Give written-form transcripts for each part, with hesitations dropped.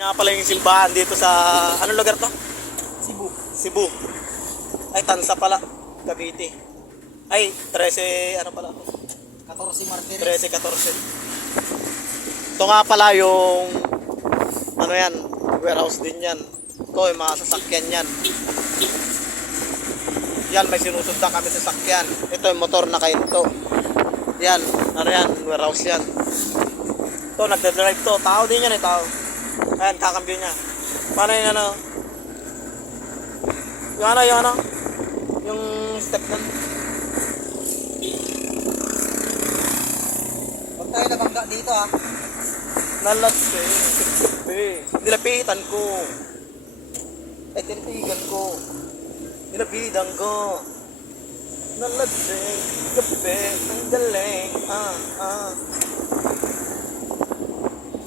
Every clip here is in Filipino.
Nga pala yung silbahan dito sa, anong lugar to? Cebu. Cebu. Ay, Tansa pala. Cavite. Ay, 13, ano pala? 14 Martires. 13-14. Ito nga pala yung, ano yan, warehouse din yan. Ito yung mga sasakyan yan. Yan, may sinusundan kami sa sasakyan. Ito yung motor na kainto. Yan, ano yan, warehouse yan. Ito, nagdadrive to. Tao din yan eh, tao. Ayan, kakambyo niya. Paano yung ano? Yung step nun. Huwag tayo nabangga dito ha. Nalatse. Nilapitan ko. Ay, tinipigan ko. Nilapitan ko. Nalatse. Gabi. Ang galing.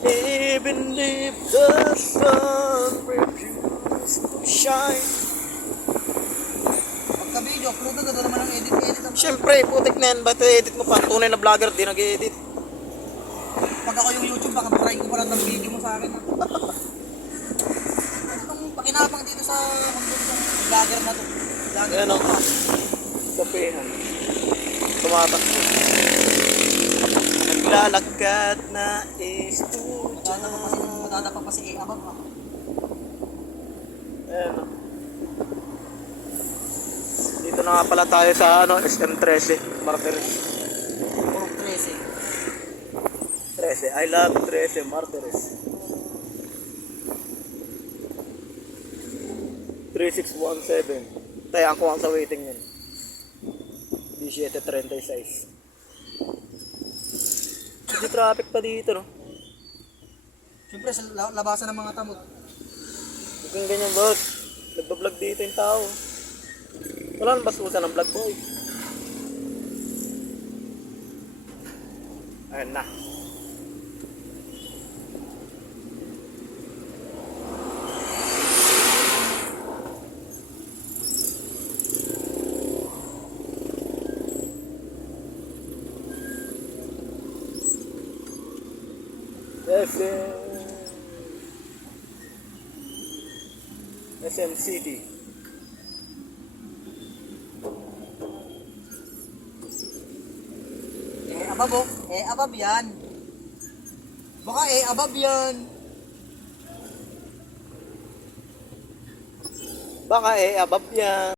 Even if the sun refuses to shine. Pagka-video, upload na naman ang edit. Siyempre, putik na yan. Ba't edit mo pa? Tunay na vlogger, di nag-edit. Pag ako yung YouTube, baka try ko pa lang ng video mo sa akin. Itong pakinabang dito sa vlogger na to. Ayan o. Kapehan. Tumatakbo. Naglalakad na estudya. Madadapa pa si Abang ha. Ayan o. Dito na nga pala tayo sa ano, SM13 Martires. Puro 13. 13. I love 13 Martires. 3617. Tayo ako ang sa waiting yun. 1736. Hindi traffic pa dito, no? Siyempre sa labasan ng mga tamot. Huwag ganyan, boss. Nagbablog dito yung tao. Wala nang basusan ng vlog, boy. Ayan na. SM City. Abab oh. Abab yan. Baka abab yan. Baka abab yan.